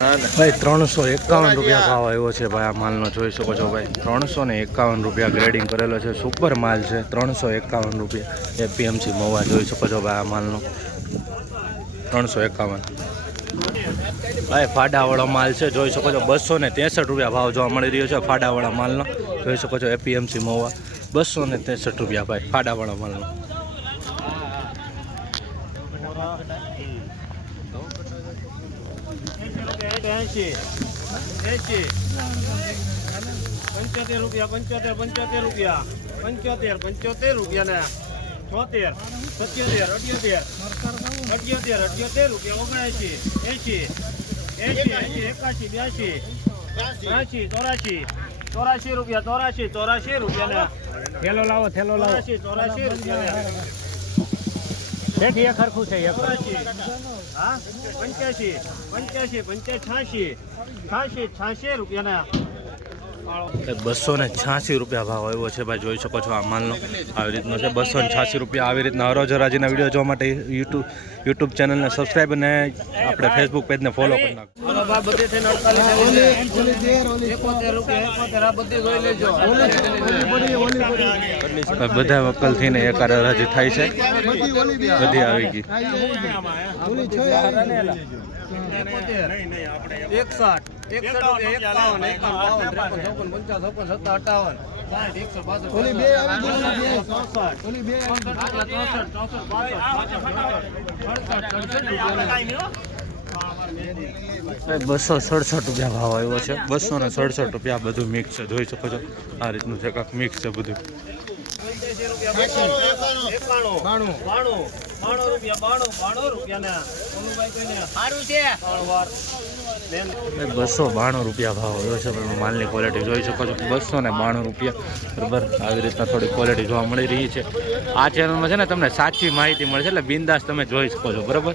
भाई 351 रुपया भाव आयो छे भाई। आ माल जोई शको छो भाई 351 रुपया ग्रेडिंग करेलो छे। सुपर माल छे 351 रुपया एपीएमसी महुआ जोई शको छो भाई। आ माल 351 भाई। फाडावाळो माल छे जोई शको छो 263 रुपया भाव जोवा मळी रह्यो छे। फाडावाळा मालनो जोई शको छो एपीएमसी महुआ 263 रुपया भाई फाडावाळा मालनो। पंचोतेर रुपया 75 रुपया 75 रुपया ने 76 77 78 रुपया 79 80 81 82 84 रुपया 84 रुपया ने थेलो लाવો 84 रुपया ने एक हरखू છે 84 હા 85 86 रुपया ने 286 रुपया भाव आव्यो छे भाई। जोई शको छो आ मालनो આવી રીતનો છે 286 રૂપિયા। આવી રીતના હરોજ હરાજીના વિડીયો જોવા માટે યુટ્યુબ ચેનલને સબસ્ક્રાઇબ અને આપણે ફેસબુક પેજને ફોલો કરી નાખો। બધા વકલ થઈને એકાર હરાજી થાય છે। બધી આવી ગઈ 267 રૂપિયા ભાવ આવ્યો છે। 267 રૂપિયા બધું મિક્સ છે। જોઈ શકો છો આ રીતનું છે કાંક મિક્સ છે બધું। 292 રૂપિયા ભાવ આવ્યો છે। માલની ક્વોલિટી જોઈ શકો છો 292 રૂપિયા બરાબર। આવી રીતના થોડી ક્વોલિટી જોવા મળી રહી છે। આ ચેનલમાં છે ને તમને સાચી માહિતી મળે છે એટલે બિંદાસ તમે જોઈ શકો છો બરાબર।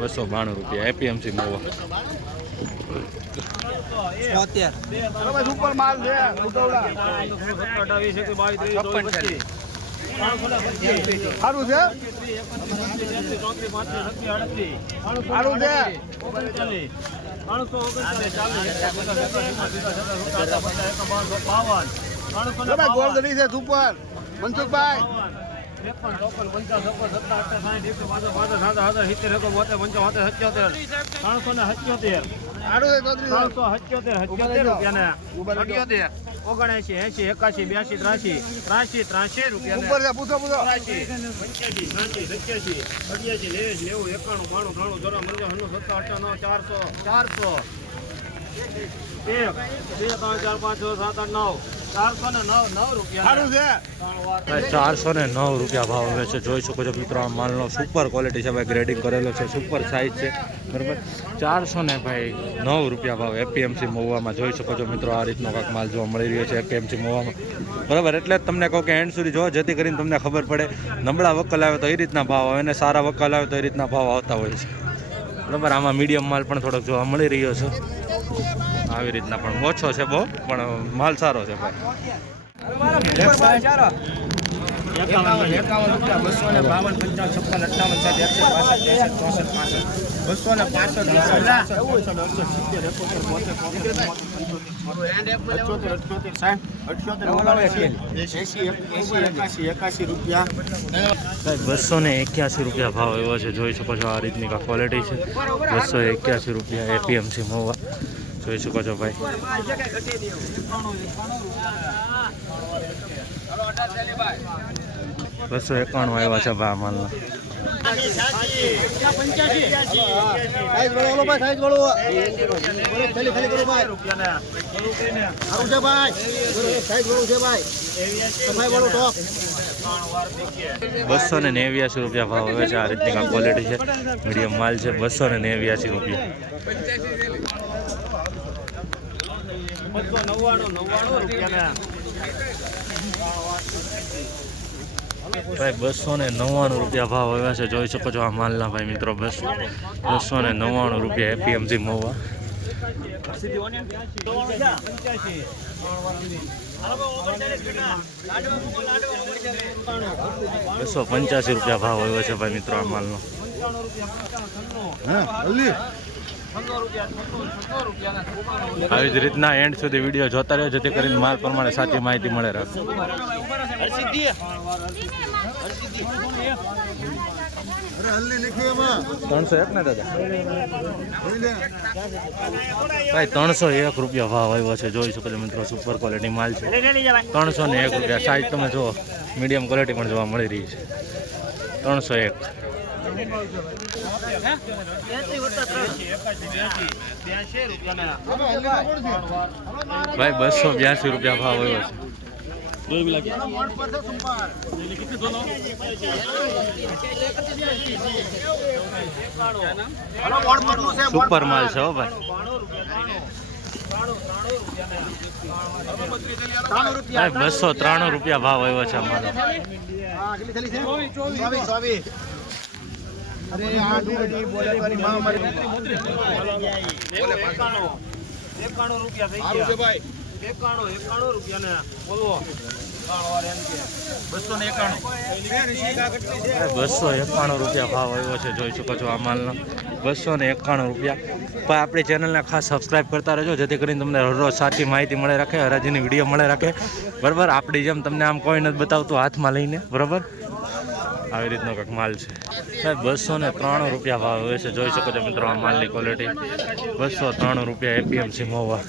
292 રૂપિયા એપીએમસી મहुआ। સુપર માલ છે સારું છે ગોળગઢી છે સુપર મનસુખભાઈ 409 રૂપિયા ભાવ આવે છે। જોઈ શકો છો મિત્રો આ માલનો સુપર ક્વોલિટી છે ભાઈ। ગ્રેડિંગ કરેલો છે સુપર સાઇઝ છે બરાબર। 409 રૂપિયા ભાવ એપીએમસી મहुઆમાં જોઈ શકો છો મિત્રો। આ રીતનો કાંક માલ જોવા મળી રહ્યો છે એપીએમસી મहुઆમાં બરાબર। એટલે જ તમને કહું કે એન્ડ સુધી જો જેથી કરીને તમને ખબર પડે નબળા વકલ આવે તો એ રીતના ભાવ આવે અને સારા વકલ આવે તો એ રીતના ભાવ આવતા હોય છે બરાબર। આમાં મીડિયમ માલ પણ થોડોક જોવા મળી રહ્યો છે। આવી રીતના પણ ઓછો છે બહુ પણ માલ સારો છે ભાઈ। 281 રૂપિયા ભાવ એવો છે। જોઈ શકો છો આ રીતની ક્વોલિટી છે। 281 રૂપિયા એપીએમસી મहुआ જોઈ શકો છો ભાઈ। 291 આવ્યા છે ભાઈ માલના। બસો ને 89 રૂપિયા ભાવ આવે છે। આ રીતની ક્વોલિટી છે મીડિયમ માલ છે। 289 રૂપિયા। 299 રૂપિયા ભાવ આવ્યા છે। જોઈ શકો છો આ માલના ભાઈ મિત્રો। 299 રૂપિયા એપીએમસી મहुआ। 285 રૂપિયા ભાવ આવ્યો છે ભાઈ મિત્રો આ માલનો। આવી જ રીતના એન્ડ સુધી વિડીયો જોતા રહ્યો, જેથી કરીને માલ પ્રમાણે સાચી માહિતી મળે રાખો. ત્રણસો એક ને દાદા ભાઈ 301 રૂપિયા ભાવ આવ્યો છે. જોઈ શકો છો મિત્રો, સુપર ક્વોલિટી માલ છે. 301 રૂપિયા. સાઈઝ તમે જુઓ, મીડિયમ ક્વોલિટી પણ જોવા મળી રહી છે. 301. ભાઈ 282 રૂપિયા ભાવ આવ્યો છે. સુપર માલ છે હો ભાઈ. ભાઈ 293 રૂપિયા ભાવ આવ્યો છે અમારો. બસો 291 રૂપિયા ભાવ આવ્યો છે. જોઈ શકો છો આ માલનો 291 રૂપિયા. પણ આપણી ચેનલને ખાસ સબસ્ક્રાઈબ કરતા રહેજો, જેથી કરીને તમને રોજ સાચી માહિતી મળે રાખે, હરાજીની વિડીયો મળે રાખે. બરાબર, આપણી જેમ તમને આમ કોઈ નથી બતાવતું હાથમાં લઈને. બરાબર, આવી રીતનો કંઈક માલ છે. સાહેબ 203 રૂપિયા ભાવ આવે છે. જોઈ શકો છો મિત્રો આ માલની ક્વોલિટી. 203 રૂપિયા એપીએમસી મહુવા.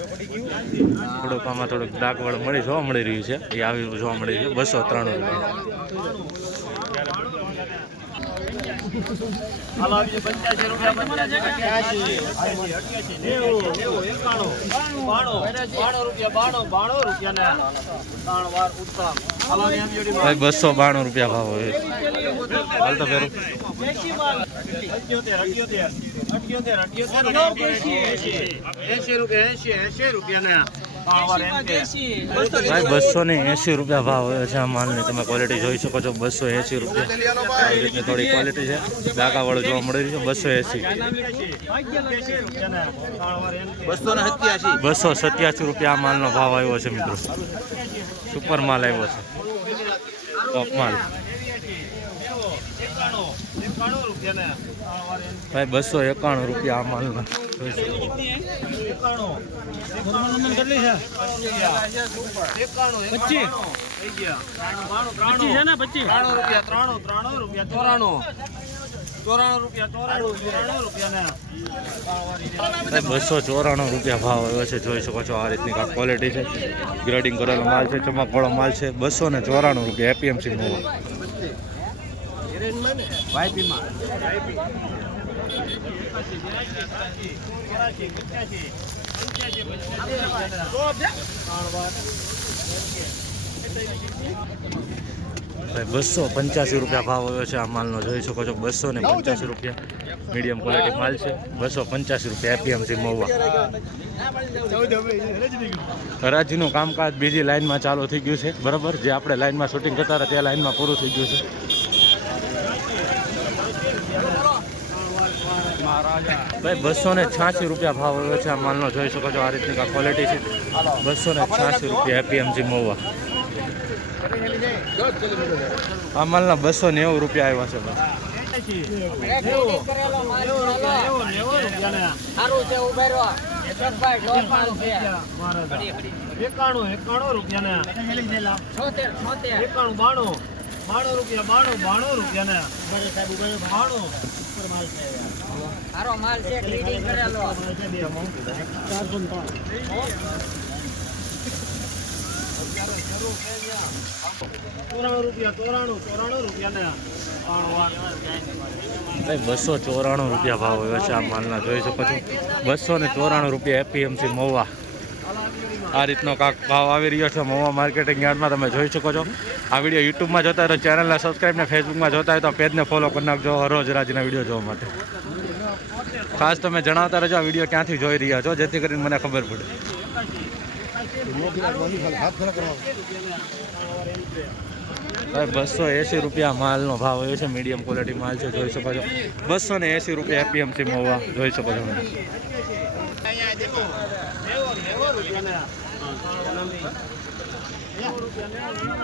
થોડુંક આમાં થોડુંક ડાકવાળ જોવા મળી રહ્યું છે, એ આવી જોવા મળી રહ્યું. 203 રૂપિયા. ભાઈ 292 રૂપિયા ભાવ હોય. હાલ તો ફેરું 80 રૂપિયા. ભાઈ 280 રૂપિયા ભાવ હોય છે આ માલની. તમે ક્વોલિટી જોઈ શકો છો. 280 રૂપિયા. આવી રીતની થોડી ક્વોલિટી છે, ડાકાવાળું જોવા મળી રહ્યું છે. 287 રૂપિયા આ માલનો ભાવ આવ્યો છે મિત્રો. સુપર માલ આવ્યો છે, ટોપ માલ. ભાઈ 291 રૂપિયા આ માલનો. બસો 294 રૂપિયા ભાવ આવ્યો છે. જોઈ શકો છો આ રીતની ક્વોલિટી છે. ગ્રેડિંગ કરેલો માલ છે, ચમકવાળો માલ છે. 294 રૂપિયા એપીએમસી મહુવા. ભાઈ 285 રૂપિયા ભાવ આવ્યો છે આ માલનો. જોઈ શકો છો 285 રૂપિયા. મીડિયમ ક્વોલિટી માલ છે. 285 રૂપિયા એપીએમસી મહુવા. હરાજીનું કામકાજ બીજી લાઇનમાં ચાલુ થઈ ગયું છે. બરાબર, જે આપણે લાઇનમાં શૂટિંગ કરતા હતા તે લાઇનમાં પૂરું થઈ ગયું છે. ભાઈ 286 રૂપિયા ભાવ આવ્યો છે આ માલનો. જોઈ શકો છો આ રીતની ક્વોલિટી છે. 286 રૂપિયા એપીએમસી મહુવા. આ માલના 290 રૂપિયા આવ્યા છે. સારો માલ છે, ગ્રીડિંગ કરેલો. ભાઈ 294 રૂપિયા ભાવ આવ્યો છે આ માલના. જોઈ શકો છો 294 રૂપિયા એપીએમસી મહુવા. આ રીતનો કાંક ભાવ આવી રહ્યો છે મહુવા માર્કેટિંગ યાર્ડમાં. તમે જોઈ શકો છો. આ વિડીયો યુટ્યુબમાં જોતા હોય તો ચેનલને સબસ્ક્રાઈબ ને ફેસબુકમાં જોતા હોય તો પેજને ફોલો કરી નાખજો રોજ રાજીના વિડીયો જોવા માટે. ખાસ તમે જણાવતા રહેજો આ વિડીયો ક્યાંથી જોઈ રહ્યા છો, જેથી કરીને મને ખબર પડે. ભાઈ 280 રૂપિયા માલનો ભાવ આવ્યો છે. મીડિયમ ક્વોલિટી માલ છે. જોઈ શકો છો 280 રૂપિયા એપીએમસી મહુવા. જોઈ શકો છો.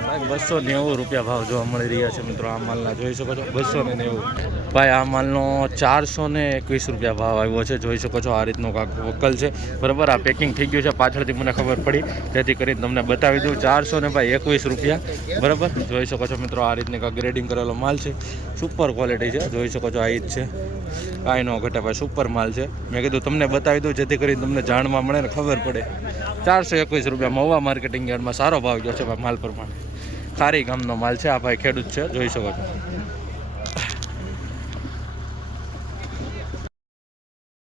ભાઈ 290 રૂપિયા ભાવ જોવા મળી રહ્યા છે મિત્રો. આ માલના જોઈ શકો છો 290. ભાઈ આ માલનો 421 રૂપિયા ભાવ આવ્યો છે. જોઈ શકો છો આ રીતનો કાંક વકલ છે બરાબર. આ પેકિંગ થઈ ગયું છે, પાછળથી મને ખબર પડી જેથી કરીને તમને બતાવી દઉં. 421 રૂપિયા બરાબર. જોઈ શકો છો મિત્રો આ રીતની કાંક ગ્રેડિંગ કરેલો માલ છે. સુપર ક્વોલિટી છે. જોઈ શકો છો આ જ છે, કાંઈ ન ઘટે ભાઈ, સુપર માલ છે. મેં કીધું તમને બતાવી દઉં જેથી કરીને તમને જાણવા મળે ને ખબર પડે. 421 રૂપિયા મહુવા માર્કેટિંગ યાર્ડમાં સારો ભાવ ગયો છે ભાઈ માલ પ્રમાણે. ખારી ગામનો માલ છે. આ ભાઈ ખેડૂત છે, જોઈ શકો છો.